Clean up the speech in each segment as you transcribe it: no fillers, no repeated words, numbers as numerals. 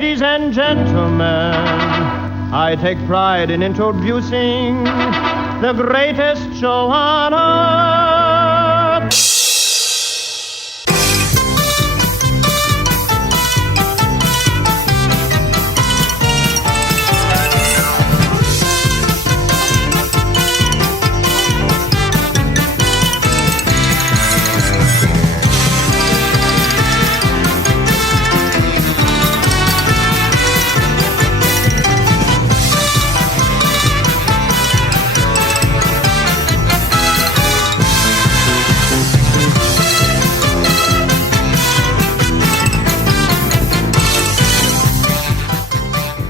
Ladies and gentlemen, I take pride in introducing the greatest show on earth.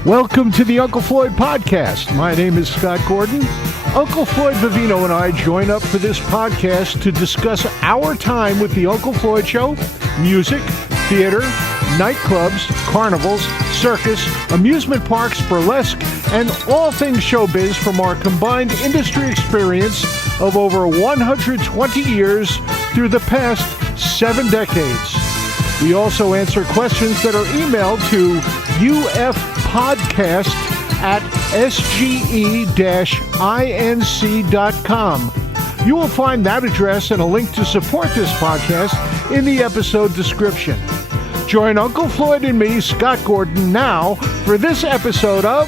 Welcome to the Uncle Floyd podcast. My name is Scott Gordon. Uncle Floyd Vivino and I join up for this podcast to discuss our time with the Uncle Floyd Show, music, theater, nightclubs, carnivals, circus, amusement parks, burlesque, and all things showbiz from our combined industry experience of over 120 years through the past 7 decades. We also answer questions that are emailed to ufpodcast@sge-inc.com. You will find that address and a link to support this podcast in the episode description. Join Uncle Floyd and me, Scott Gordon, now for this episode of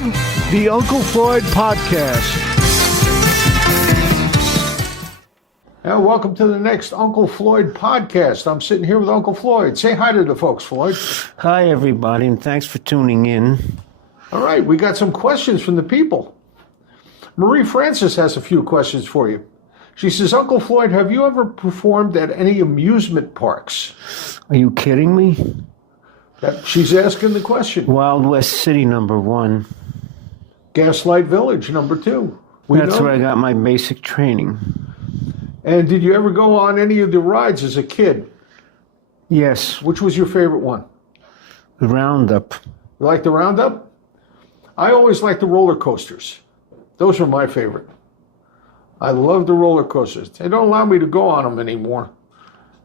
the Uncle Floyd Podcast. And welcome to the next Uncle Floyd podcast. I'm sitting here with Uncle Floyd. Say hi to the folks, Floyd. Hi, everybody, and thanks for tuning in. All right, we got some questions from the people. Marie Francis has a few questions for you. She says, Uncle Floyd, have you ever performed at any amusement parks? Are you kidding me? She's asking the question. Wild West City, #1. Gaslight Village, #2. That's where I got my basic training. And did you ever go on any of the rides as a kid? Yes. Which was your favorite one? The Roundup. You like the Roundup? I always liked the roller coasters. Those were my favorite. I love the roller coasters. They don't allow me to go on them anymore.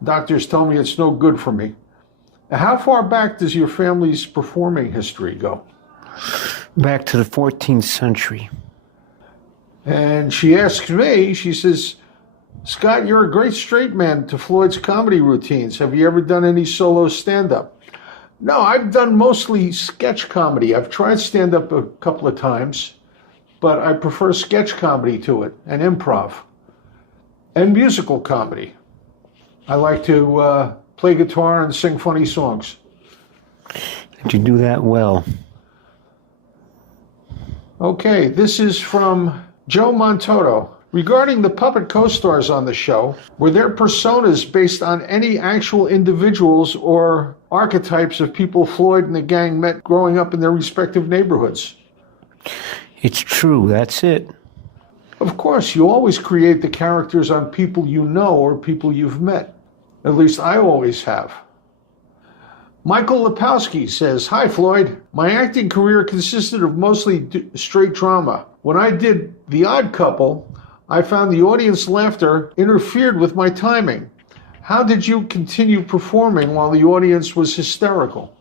Doctors tell me it's no good for me. Now, how far back does your family's performing history go? Back to the 14th century. And she asks me, she says, Scott, you're a great straight man to Floyd's comedy routines. Have you ever done any solo stand-up? No, I've done mostly sketch comedy. I've tried stand-up a couple of times, but I prefer sketch comedy to it, and improv, and musical comedy. I like to play guitar and sing funny songs. And you do that well. Okay, this is from Joe Montoto. Regarding the puppet co-stars on the show, were their personas based on any actual individuals or archetypes of people Floyd and the gang met growing up in their respective neighborhoods? It's true, that's it. Of course, you always create the characters on people you know or people you've met. At least I always have. Michael Lepowski says, Hi, Floyd. My acting career consisted of mostly straight drama. When I did The Odd Couple, I found the audience laughter interfered with my timing. How did you continue performing while the audience was hysterical?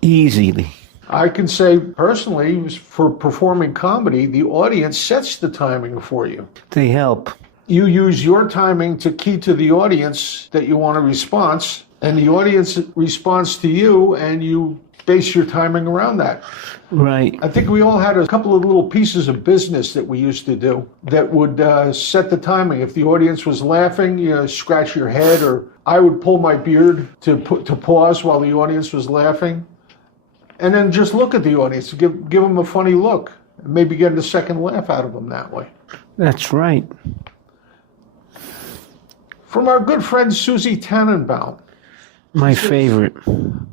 Easily. I can say personally, for performing comedy, the audience sets the timing for you. They help. You use your timing to key to the audience that you want a response, and the audience responds to you, and you base your timing around that. Right. I think we all had a couple of little pieces of business that we used to do that would set the timing. If the audience was laughing, you scratch your head, or I would pull my beard to pause while the audience was laughing. And then just look at the audience, give them a funny look, and maybe get a second laugh out of them that way. That's right. From our good friend Susie Tannenbaum. My favorite.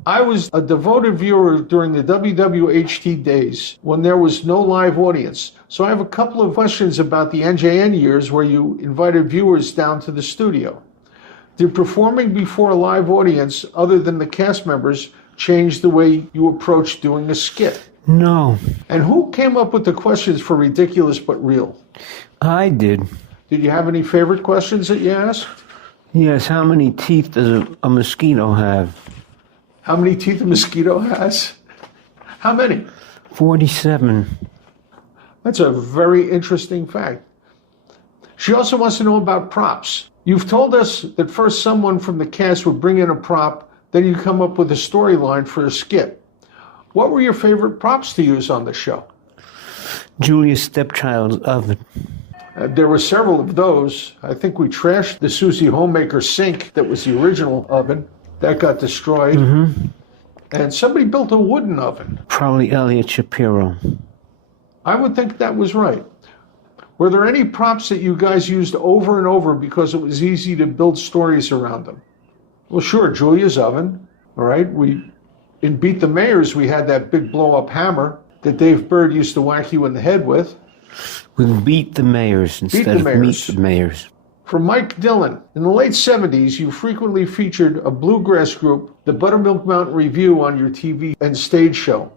I was a devoted viewer during the WWHT days when there was no live audience. So I have a couple of questions about the NJN years where you invited viewers down to the studio. Did performing before a live audience, other than the cast members, change the way you approach doing a skit? No. And who came up with the questions for Ridiculous But Real? I did. Did you have any favorite questions that you asked? Yes, how many teeth does a mosquito have? How many teeth a mosquito has? How many? 47. That's a very interesting fact. She also wants to know about props. You've told us that first someone from the cast would bring in a prop, then you come up with a storyline for a skit. What were your favorite props to use on the show? Julia's stepchild's oven. There were several of those. I think we trashed the Susie Homemaker sink that was the original oven. That got destroyed. Mm-hmm. And somebody built a wooden oven. Probably Elliot Shapiro. I would think that was right. Were there any props that you guys used over and over because it was easy to build stories around them? Well, sure, Julia's oven. All right. In Beat the Mayors, we had that big blow-up hammer that Dave Bird used to whack you in the head with. We Beat the Mayors instead of Meet the Mayors. For Mike Dillon, in the late 70s, you frequently featured a bluegrass group, the Buttermilk Mountain Review, on your TV and stage show.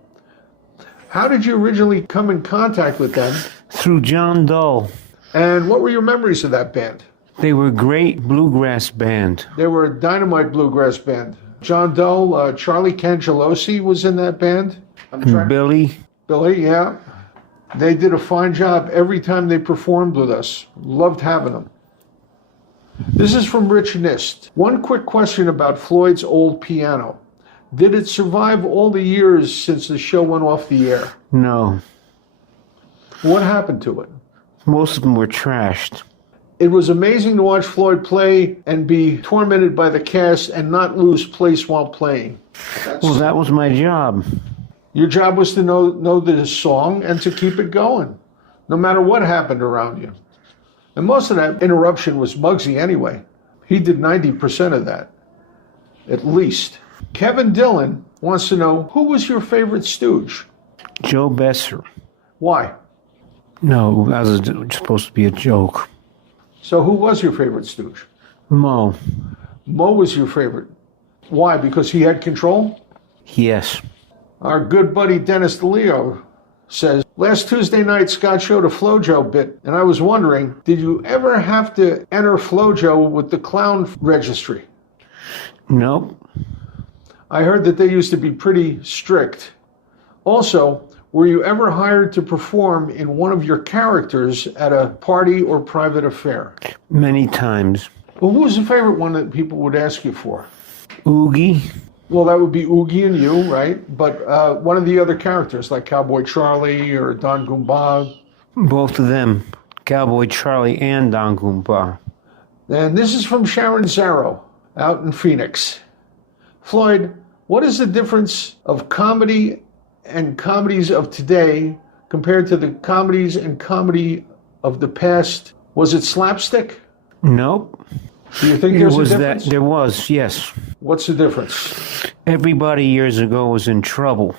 How did you originally come in contact with them? Through John Dull. And what were your memories of that band? They were a great bluegrass band. They were a dynamite bluegrass band. John Dull, Charlie Cangelosi was in that band. And Billy. Billy, yeah. They did a fine job every time they performed with us. Loved having them. This is from Rich Nist. One quick question about Floyd's old piano. Did it survive all the years since the show went off the air? No. What happened to it? Most of them were trashed. It was amazing to watch Floyd play and be tormented by the cast and not lose place while playing. Well, that was my job. Your job was to know the song and to keep it going, no matter what happened around you. And most of that interruption was Muggsy anyway. He did 90% of that, at least. Kevin Dillon wants to know, who was your favorite stooge? Joe Besser. Why? No, that was supposed to be a joke. So who was your favorite stooge? Mo. Mo was your favorite. Why? Because he had control? Yes. Our good buddy Dennis DeLeo says, last Tuesday night, Scott showed a Flojo bit, and I was wondering, did you ever have to enter Flojo with the clown registry? Nope. I heard that they used to be pretty strict. Also, were you ever hired to perform in one of your characters at a party or private affair? Many times. Well, who was the favorite one that people would ask you for? Oogie. Well, that would be Oogie and you, right? But one of the other characters, like Cowboy Charlie or Don Goomba. Both of them, Cowboy Charlie and Don Goomba. And this is from Sharon Zarrow, out in Phoenix. Floyd, what is the difference of comedy and comedies of today compared to the comedies and comedy of the past? Was it slapstick? Nope. Do you think there's a difference? There was, yes. What's the difference? Everybody years ago was in trouble.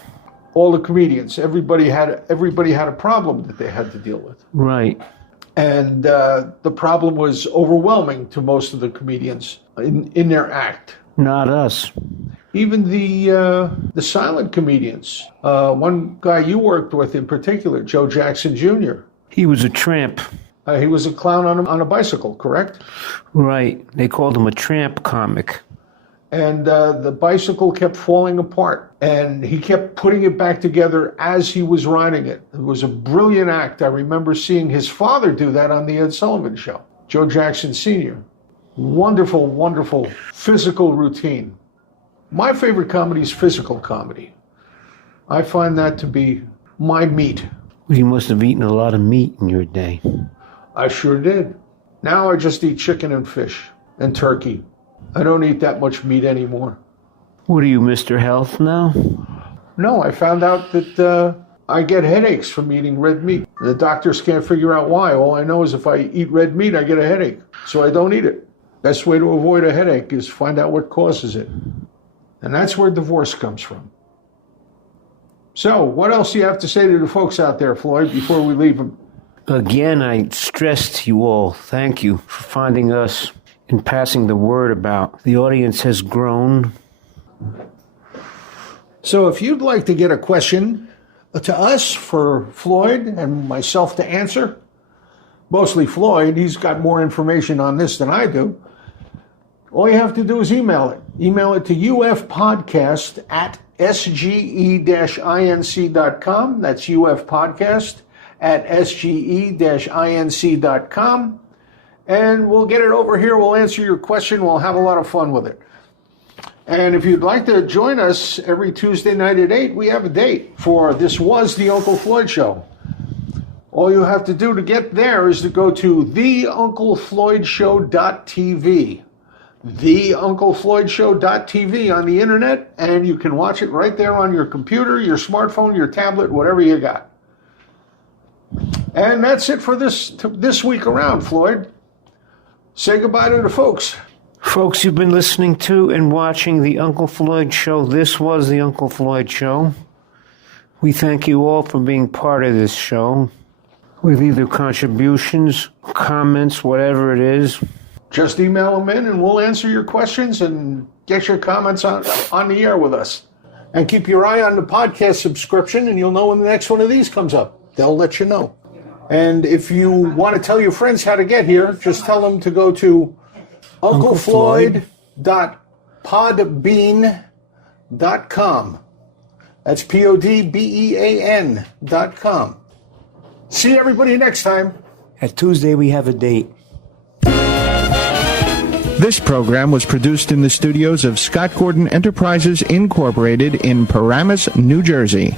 All the comedians, everybody had a problem that they had to deal with. Right. And the problem was overwhelming to most of the comedians in their act. Not us. Even the silent comedians. One guy you worked with in particular, Joe Jackson Jr. He was a tramp. He was a clown on a bicycle, correct? Right. They called him a tramp comic. And the bicycle kept falling apart, and he kept putting it back together as he was riding it. It was a brilliant act. I remember seeing his father do that on the Ed Sullivan Show, Joe Jackson Sr. Wonderful, wonderful physical routine. My favorite comedy is physical comedy. I find that to be my meat. You must have eaten a lot of meat in your day. I sure did. Now I just eat chicken and fish and turkey. I don't eat that much meat anymore. What are you, Mr. Health now? No, I found out that I get headaches from eating red meat. The doctors can't figure out why. All I know is if I eat red meat, I get a headache. So I don't eat it. Best way to avoid a headache is find out what causes it. And that's where divorce comes from. So, what else do you have to say to the folks out there, Floyd, before we leave them? Again, I stress to you all, thank you for finding us and passing the word about. The audience has grown. So if you'd like to get a question to us for Floyd and myself to answer, mostly Floyd, he's got more information on this than I do, All you have to do is email it. Email it to ufpodcast@sge-inc.com. That's ufpodcast@sge-inc.com. And we'll get it over here. We'll answer your question. We'll have a lot of fun with it. And if you'd like to join us every Tuesday night at 8, we have a date for This Was the Uncle Floyd Show. All you have to do to get there is to go to theunclefloydshow.tv. theunclefloydshow.tv on the internet, and you can watch it right there on your computer, your smartphone, your tablet, whatever you got. And that's it for this week around, Floyd. Say goodbye to the folks. Folks, you've been listening to and watching The Uncle Floyd Show. This was The Uncle Floyd Show. We thank you all for being part of this show with either contributions, comments, whatever it is. Just email them in and we'll answer your questions and get your comments on the air with us. And keep your eye on the podcast subscription and you'll know when the next one of these comes up. They'll let you know. And if you want to tell your friends how to get here, just tell them to go to unclefloyd.podbean.com. That's PODBEAN.com. See everybody next time. At Tuesday, we have a date. This program was produced in the studios of Scott Gordon Enterprises, Incorporated in Paramus, New Jersey.